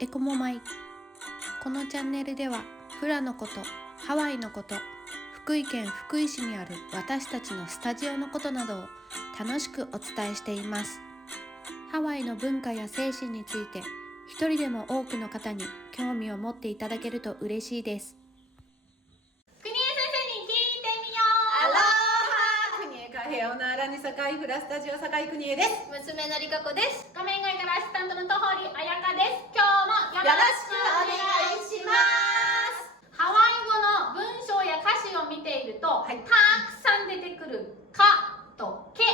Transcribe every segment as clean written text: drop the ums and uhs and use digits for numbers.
エコモマイ。このチャンネルではフラのこと、ハワイのこと、福井県福井市にある私たちのスタジオのことなどを楽しくお伝えしています。ハワイの文化や精神について一人でも多くの方に興味を持っていただけると嬉しいです。国枝先生に聞いてみよアロハ国枝カフェオナーラニサカイフラスタジオサカイ国枝です。娘のりかこです。画面外からアシスタントの戸堀彩香です。今日もよろしくお願いします。ハワイ語の文章や歌詞を見ていると、たくさん出てくるかとけ。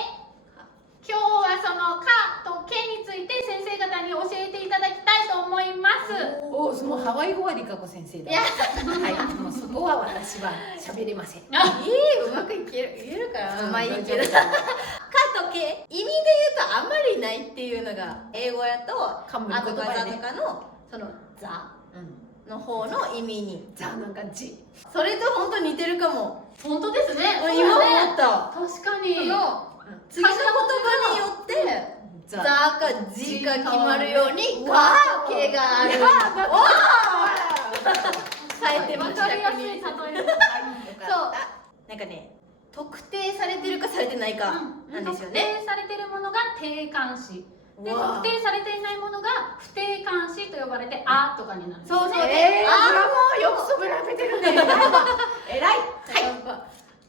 今日はそのかとけについて先生方に教えていただきたいと思います。おお、そのハワイ語はりかこ先生だ。いやはい、もうそこは私は喋れません。うまくいける言えるかな。まあいいけどかとけ意味で言うとあんまりないっていうのが英語やとあとかザとかのそのザの方の意味にザなんか字。それと本当似てるかも。本当ですね。今思った確かに。その次の言葉によってザか字が決まるようにかとけがある。変えてました。わかりやすい例えです。そうなんかね特定されてるかされてないかなんですよね。特定されているものが定冠詞で、特定されていないものが不定冠詞と呼ばれてあとかになるんですね。そうそう、これもよくそべられてるね。偉い。はい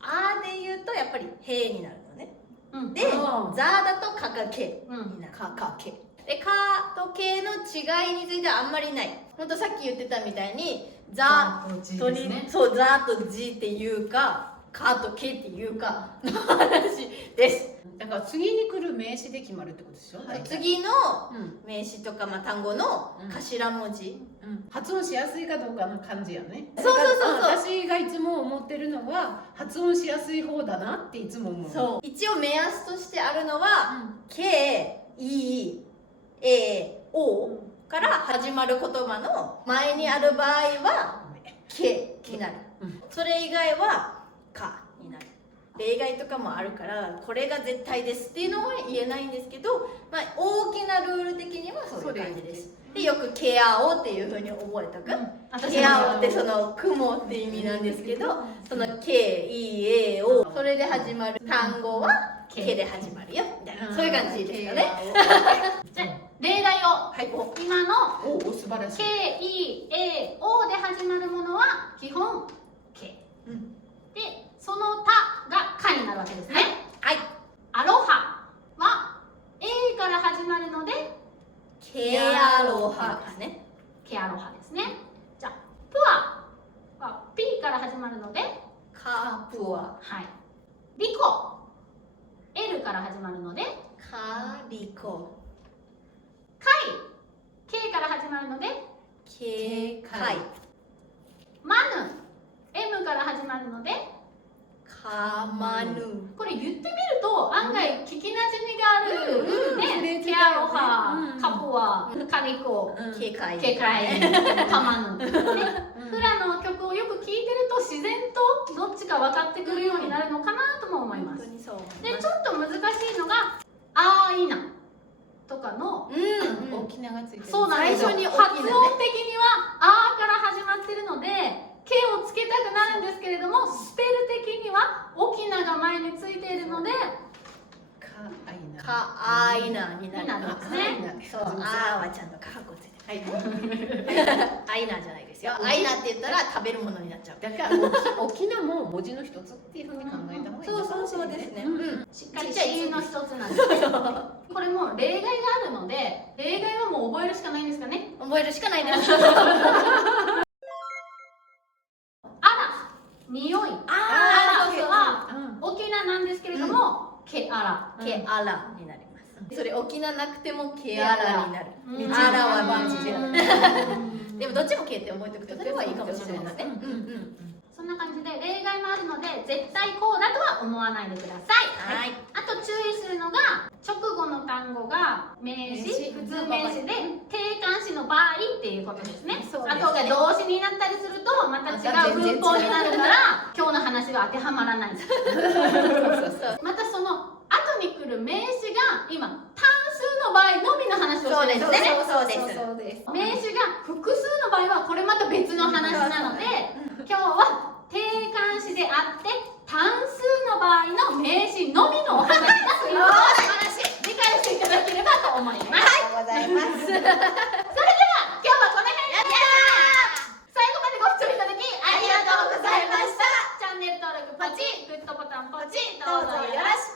あで言うとやっぱりへになるのね。でザだとかかけになる。かかけでかとけの違いについてはあんまりない。ほんとさっき言ってたみたいにザとにそうザとじっていうかかとけっていうかの話です。だから次に来る名詞で決まるってことでしょ。次の名詞とか、単語の頭文字、発音しやすいかどうかの感じやね。そう私がいつも思ってるのは発音しやすい方だなっていつも思う。そう一応目安としてあるのは「け」「い」「え」「お」から始まる言葉の前にある場合は「け」になる。それ以外は「か」になる。例外とかもあるからこれが絶対ですっていうのは言えないんですけど、大きなルール的にはそういう感じです。でよく「ケアオ」っていうふうに覚えとく。ケアオってその雲って意味なんですけど、その「け」「い」「え」「お」それで始まる単語は「け」で始まるよみたいな、そういう感じですよね。じゃあ例題を、今のお素晴らしい。 K、E、A、O で始まるものは基本 K、でその他がかになるわけですね。はいアロハは A から始まるのでケアロハですね。ケアロハですね。じゃあプアは P から始まるのでカプアはい。リコ L から始まるのでカリコカイ K から始まるのでケカイマヌ M から始まるのでカマヌこれ言ってみると案外聞きなじみがあるね。ケアロハ、カポア、カリコ、ケカイケカイ、カマヌ。フラの曲をよく聴いてると自然とどっちか分かってくるようになるのかなとも思います。で、ちょっと難しいのがアーイナとかの大きながついてる。そうなんですよ。発音的にはあーから始まってるのでKをつけたくなるんですけれども、スペル的には大きなが前についているのでカアイナになるんですね。そう、あーはちゃんとカッコついてる。アイナじゃないですよ。アイナって言ったら食べるものになっちゃう。だから大きなも文字の一つっていうふうに考えた方がいいのかもしれない。そうですね。しっかりCの一つなんですね。これも例外があるので、例外はもう覚えるしかないんですかね。覚えるしかないです。匂い。あーは沖縄なんですけれども、ケアラ。ケアラになります。それ沖縄なくてもケアラになる。アラはバンジで。でもどっちもケって覚えておくとそれはいいかもしれないですね。そんな感じで例外もあるので絶対こうだとは思わないでください。あと注意するのが直後の単語が名詞、普通名詞で定冠詞の場合っていうことですね。あとが動詞になったりするとまた違う文法になるから今日の話は当てはまらない。またその後に来る名詞が今単数の場合のみの話をしてるんですね。そうです。名詞が合はこれまた別の話なので、今日は定冠詞であって単数の場合の名詞のみのお話ですよ。理解していただければと思います。ありがとうございます。それでは今日はこの辺で最後までご視聴いただきありがとうございました。チャンネル登録ポチ、グッドボタンポチ、どうぞよろしく。